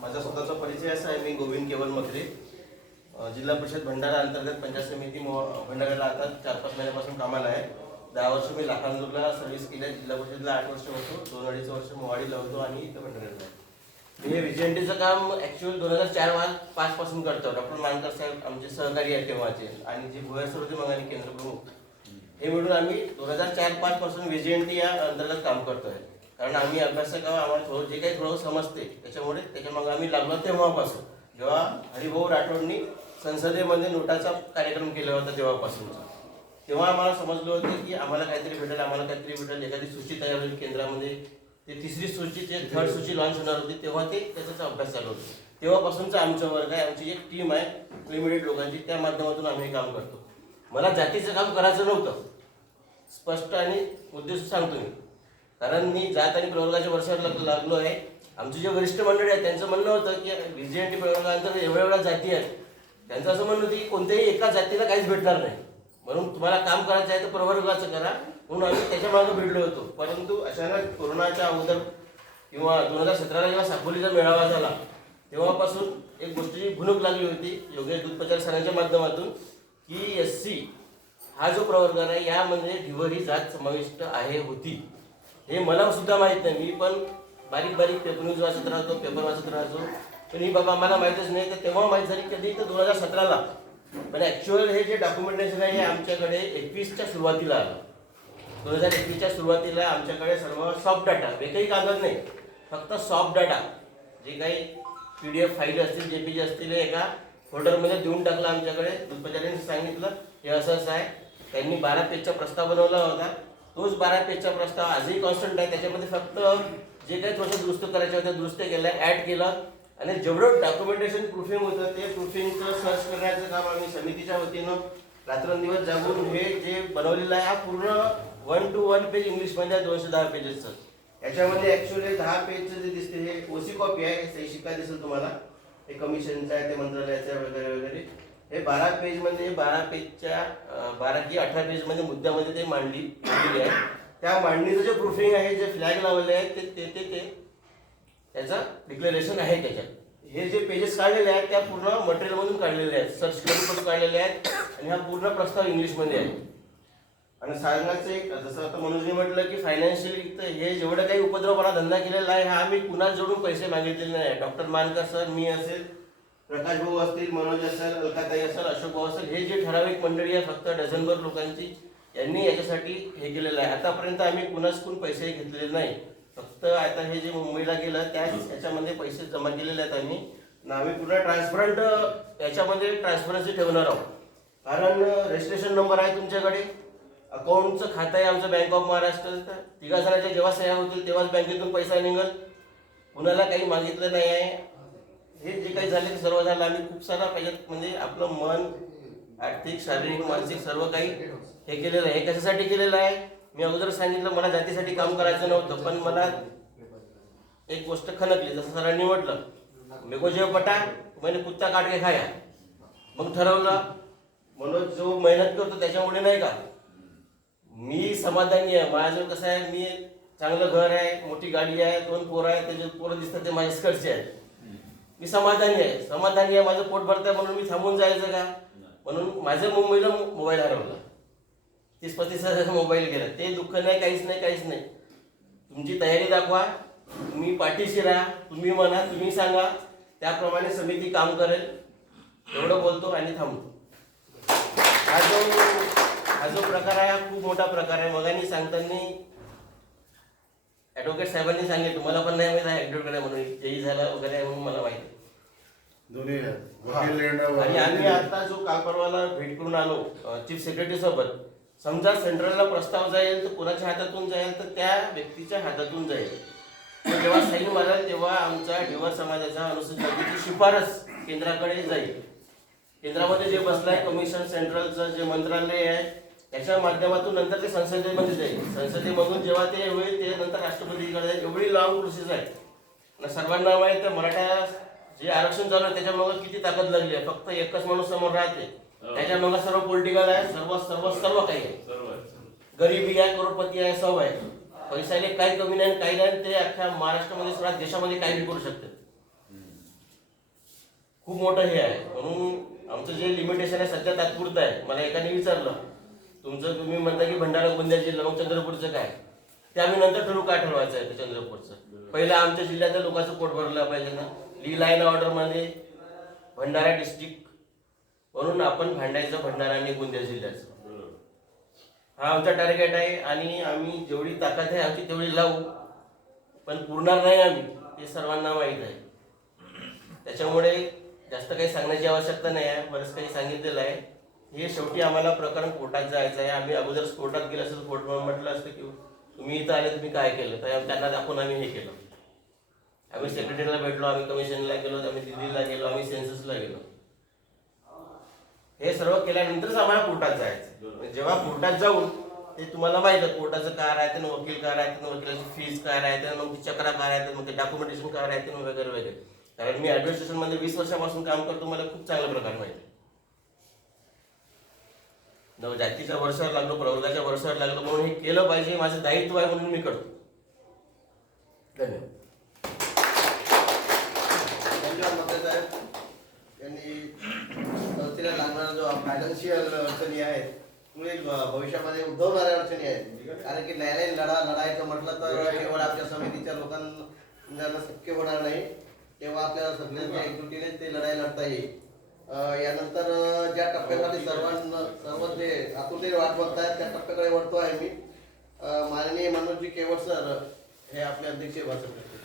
माझा स्वतःचा परिचय असा आहे मी गोविंद केवल मकरे. जिल्हा परिषद भंडारा अंतर्गत पंचायत समिती मो- भंडाऱ्याला आता चार पाच महिन्यापासून कामाला आहे. दहा वर्ष मी लाखांदूरला सर्व्हिस केली आहे. जिल्हा परिषदला आठ वर्ष होतो दोन अडीच वर्ष मोवाडीला होतो आणि इथं भंडाऱ्याला मी हे व्हिजएनटीचं काम ॲक्च्युअल दोन हजार चार पाच पासून करतो. डॉक्टर मानकर साहेब आमचे सहकारी आहेत तेव्हाचे आणि जे भुयार होते मग आणि केंद्र प्रमुख. हे मिळून आम्ही दोन हजार चार पाच पासून व्हिजएनटी या अंतर्गत काम करतो आहे कारण आम्ही अभ्यासक आहोत, आम्हाला थोडं जे काही थोडं समजते त्याच्यामुळे त्याच्यामागे आम्ही लागलो तेव्हापासून. जेव्हा हरिभाऊ राठोडनी संसदेमध्ये नोटाचा कार्यक्रम केला होता तेव्हापासूनचा. तेव्हा आम्हाला समजलं होतं की आम्हाला काहीतरी भेटेल आम्हाला काहीतरी भेटेल. एखादी सूची तयार होईल केंद्रामध्ये. ते तिसरी सूची ते थर्ड सूची लॉन्च होणार होती. तेव्हा ते त्याचा अभ्यास चालू होता. तेव्हापासूनचा आमचा वर्ग आहे आमची एक टीम आहे लिमिटेड लोकांची. त्या माध्यमातून आम्ही हे काम करतो. मला जातीचं काम करायचं नव्हतं. स्पष्ट आणि उद्देश सांगतो मी. कारण मी जात आणि प्रवर्गाच्या वर्षावर लाग- लागलो आहे. आमचे जे वरिष्ठ मंडळी आहेत त्यांचं म्हणणं होतं की व्हिजिएनटी प्रवर्गानंतर एवढ्या एवढ्या जाती आहेत. त्यांचं असं म्हणणं होतं की कोणत्याही एका जातीला काहीच भेटणार नाही. म्हणून तुम्हाला काम करायचं आहे तर प्रवर्गाचं करा. म्हणून आम्ही त्याच्यामागे भिडलो होतो. परंतु अचानक कोरोनाच्या अगोदर किंवा दोन हजार सतराला जेव्हा साखोलीचा मेळावा झाला तेव्हापासून एक गोष्टीची भुणूक लागली होती योगेश दूधपचार सरांच्या माध्यमातून की एस सी हा जो प्रवर्ग आहे यामध्ये म्हणजे ढिवर ही जात समाविष्ट आहे होती. हे मला सुद्धा माहीत नाही. मी पण बारीक बारीक पेपर न्यूज वाचत राहतो पेपर वाचत राहतो. पण ही बाबा मला माहीतच नाही. तर तेव्हा माहीत झाली कधी तर दोन हजार सतराला पण ॲक्च्युअल हे जे डॉक्युमेंटेशन आहे हे आमच्याकडे एकवीसच्या सुरुवातीला आलं. दोन हजार एकवीसच्या सुरुवातीला आमच्याकडे सर्व सॉफ्ट डाटा वेगळी कागद नाही फक्त सॉफ्ट डाटा जे काही पी डी एफ फाईल असतील जे पी जी असतील हे एका फोल्डरमध्ये देऊन टाकलं आमच्याकडे. दुधपचाऱ्यांनी सांगितलं हे असं असं आहे. त्यांनी बारा पेजचा प्रस्ताव बनवला होता. तोच बारा पेजचा प्रस्ताव आजही कॉन्स्टंट आहे. त्याच्यामध्ये फक्त जे काही थोडंसं दुरुस्त करायचे होते दुरुस्त केलं ॲड केलं. आणि जेवढं डॉक्युमेंटेशन प्रूफिंग होतं ते प्रूफिंगचं सर्च करण्याचं काम आम्ही समितीच्या वतीनं रात्रंदिवस जागून हे जे बनवलेलं आहे हा पूर्ण वन टू वन पेज इंग्लिशमध्ये आहे दोनशे दहा पेजेसचं याच्यामध्ये ॲक्च्युअली दहा पेजचं जे दिसते हे ओसी कॉपी आहे सही शिक्का दिसेल तुम्हाला. हे कमिशनचं आहे ते मंत्रालयाचं आहे वगैरे वगैरे. हे बारा पेजमध्ये बारा पेजच्या बारा की अठरा पेजमध्ये मुद्द्यामध्ये ते मांडली आहे. त्या मांडणीचं जे प्रूफिंग आहे जे फ्लॅग लावले आहेत ते ते ते ते त्याचं डिक्लेरेशन आहे त्याच्यात. हे जे पेजेस काढलेले आहेत त्या पूर्ण मटेरियलमधून काढलेले आहेत. सर्च करून काढलेले आहेत आणि हा पूर्ण प्रस्ताव इंग्लिशमध्ये आहे. आणि सांगायचं एक जसं आता मनोजने म्हटलं की फायनान्शियली हे जेवढं काही उपद्रवपणा धंदा केलेला आहे हा आम्ही कुणाच जोडून पैसे मागितलेले नाही. डॉक्टर मानकर सर मी असेल प्रकाश भाऊ असतील मनोज असेल अलकाताई असेल अशोक भाऊ असेल हे जे ठराविक मंडळी आहे फक्त डझनभर लोकांची यांनी याच्यासाठी हे केलेलं आहे. आतापर्यंत आम्ही कुणास कोण पैसे घेतलेले नाही. फक्त आता हे जे मुंबईला गेलं त्याच याच्यामध्ये पैसे जमा केलेले आहेत आम्ही. आम्ही पुन्हा ट्रान्सपरंट याच्यामध्ये ट्रान्सपरन्सी ठेवणार आहोत. कारण रजिस्ट्रेशन नंबर आहे तुमच्याकडे. अकाउंटचं खातं आहे आमचं बँक ऑफ महाराष्ट्र तिघा जणांच्या जेव्हा सह्या होतील तेव्हाच बँकेतून पैसा निघल. कुणाला काही मागितलं नाही आहे. हे जे काही झाले ते सर्व झालं. आम्ही खूप सारा पाहिजेत म्हणजे आपलं मन आर्थिक शारीरिक मानसिक सर्व काही हे केलेलं आहे. हे कशासाठी केलेलं आहे? मी अगोदर सांगितलं मला जातीसाठी काम करायचं नव्हतं पण मला एक गोष्ट खनकली जसं सरांनी म्हटलं मेको जेव पटा मैंने कुत्ता काट के खाया. मग ठरवलं मनोज जो मेहनत करतो त्याच्यामुळे नाही का मी समाधानी आहे. माझं कसं आहे मी चांगलं घर आहे मोठी गाडी आहे दोन पोरं आहे त्याचे पोरं दिसतात ते माझ्या स्कर्टचे आहेत. मी समाधानी आहे. समाधानी आहे माझं पोट भरतंय म्हणून मी थांबून जायचं का? म्हणून माझं मुंबईला मोबाईल हरवला. तीस पस्तीस हजाराचा मोबाईल गेला. ते दुःख नाही काहीच नाही काहीच नाही. तुमची तयारी दाखवा. तुम्ही पाठीशी राहा. तुम्ही म्हणा तुम्ही सांगा. त्याप्रमाणे समिती काम करेल. एवढं बोलतो आणि थांबतो. हा जो हा जो प्रकार आहे हा खूप मोठा प्रकार आहे. मगानी सांगताना ॲडव्होकेट साहेबांनी सांगितलं मला पण नाही माहिती आहे ॲडव्होकेट आहे म्हणून जेही झाला वगैरे आहे म्हणून मला माहिती दोन्ही वकील लेंडर आणि आम्ही आता जो काल परवाला भेट करून आलो चीफ सेक्रेटरी सोबत समजा सेंट्रलला प्रस्ताव जाईल तर कोणाच्या हातातून जाईल तर त्या व्यक्तीच्या हातातून जाईल. तो जेव्हा सही मारेल तेव्हा आमचा ढिवर समाजाचा अनुसूचित जातीची शिफारस केंद्राकडे जाईल. केंद्रामध्ये जे बसलाय कमिशन सेंट्रलचं जे मंत्रालय आहे त्याच्या माध्यमातून नंतर ते संसदेमध्ये जाईल. संसदेमधून जेव्हा ते होईल ते नंतर राष्ट्रपतीकडे जाईल. एवढी लॉंग प्रोसेस आहे. सर्वांना माहिती आहे मराठा जे आरक्षण चालू आहे त्याच्यामागं किती ताकद लागली आहे. फक्त एकच माणूस समोर राहते. त्याच्यामागं सर्व पॉलिटिकल आहे सर्व सर्व सर्व काही आहे. गरिबी आहे करोडपती आहे सब आहे. पैशाने काही कमी नाही काही नाही ते अख्ख्या महाराष्ट्रामध्ये सगळ्या देशामध्ये काही करू शकते. खूप मोठं हे आहे. म्हणून आमचं जे लिमिटेशन आहे सध्या तात्पुरतं आहे. मला एकाने विचारलं तुमचं तुम्ही म्हणता की भंडारा गोंदिया जिल्हा मग चंद्रपूरचं काय? ते आम्ही नंतर ठरवू काय ठरवायचं आहे ते चंद्रपूरचं. पहिलं आमच्या जिल्ह्यातल्या लोकांचं पोट भरलं पाहिजे ना. ली लाईन ऑर्डरमध्ये भंडारा डिस्ट्रिक्ट म्हणून आपण भांडायचं भंडारा आणि गोंदिया जिल्ह्याचं. हा आमचा टार्गेट आहे आणि आम्ही जेवढी ताकद आहे आमची तेवढी लावू. पण पुरणार नाही आम्ही हे सर्वांना माहीत आहे. त्याच्यामुळे जास्त काही सांगण्याची आवश्यकता नाही आहे बरंच काही सांगितलेलं आहे. हे शेवटी आम्हाला प्रकरण कोर्टात जायचं आहे आम्ही अगोदर कोर्टात गेलं असं कोर्ट म्हटलं असतं की तुम्ही इथं आले तुम्ही काय केलं? तर त्यांना दाखवून आम्ही हे केलं. आम्ही सेक्रेटरीला भेटलो आम्ही कमिशनला गेलो आम्ही दिल्लीला गेलो आम्ही सेन्ससला गेलो. हे सर्व केल्यानंतरच आम्हाला कोर्टात जायचं म्हणजे जेव्हा कोर्टात जाऊन ते तुम्हाला माहिती आहे कोर्टाचं काय राहते ना वकील काय राहते ना वकिलाची फीज काय राहते मग चक्रा काय राहते मग ते डॉक्युमेंटेशन काय राहते वगैरे वगैरे. कारण मी ऍडमिनिस्ट्रेशनमध्ये वीस वर्षापासून काम करतो मला खूप चांगल्या प्रकारे माहिती जातीच्या वर्षावर लागलो प्रवर्गाच्या वर्षावर लागलो म्हणून हे केलं पाहिजे माझं दायित्व आहे म्हणून मी करतो. धन्यवाद. धन्यवाद मंत्री साहेब संस्थेला लागणारा जो फायनान्शियल अडचणी आहेत मुळे भविष्यामध्ये उद्भवणाऱ्या अडचणी आहेत. कारण की न्यायालयीन लढा लढायचं म्हटलं तर केवळ आपल्या समितीच्या लोकांना शक्य होणार नाही. तेव्हा आपल्याला सगळ्यांच्या एकजुटीने ते लढाई लढता येईल. यानंतर ज्या टप्प्यामध्ये सर्वांना सर्व जे आतुरतेने वाट बघतायत त्या टप्प्याकडे वळतो आहे मी. माननीय मनोजी केवट सर हे आपले अध्यक्ष भाषण करतील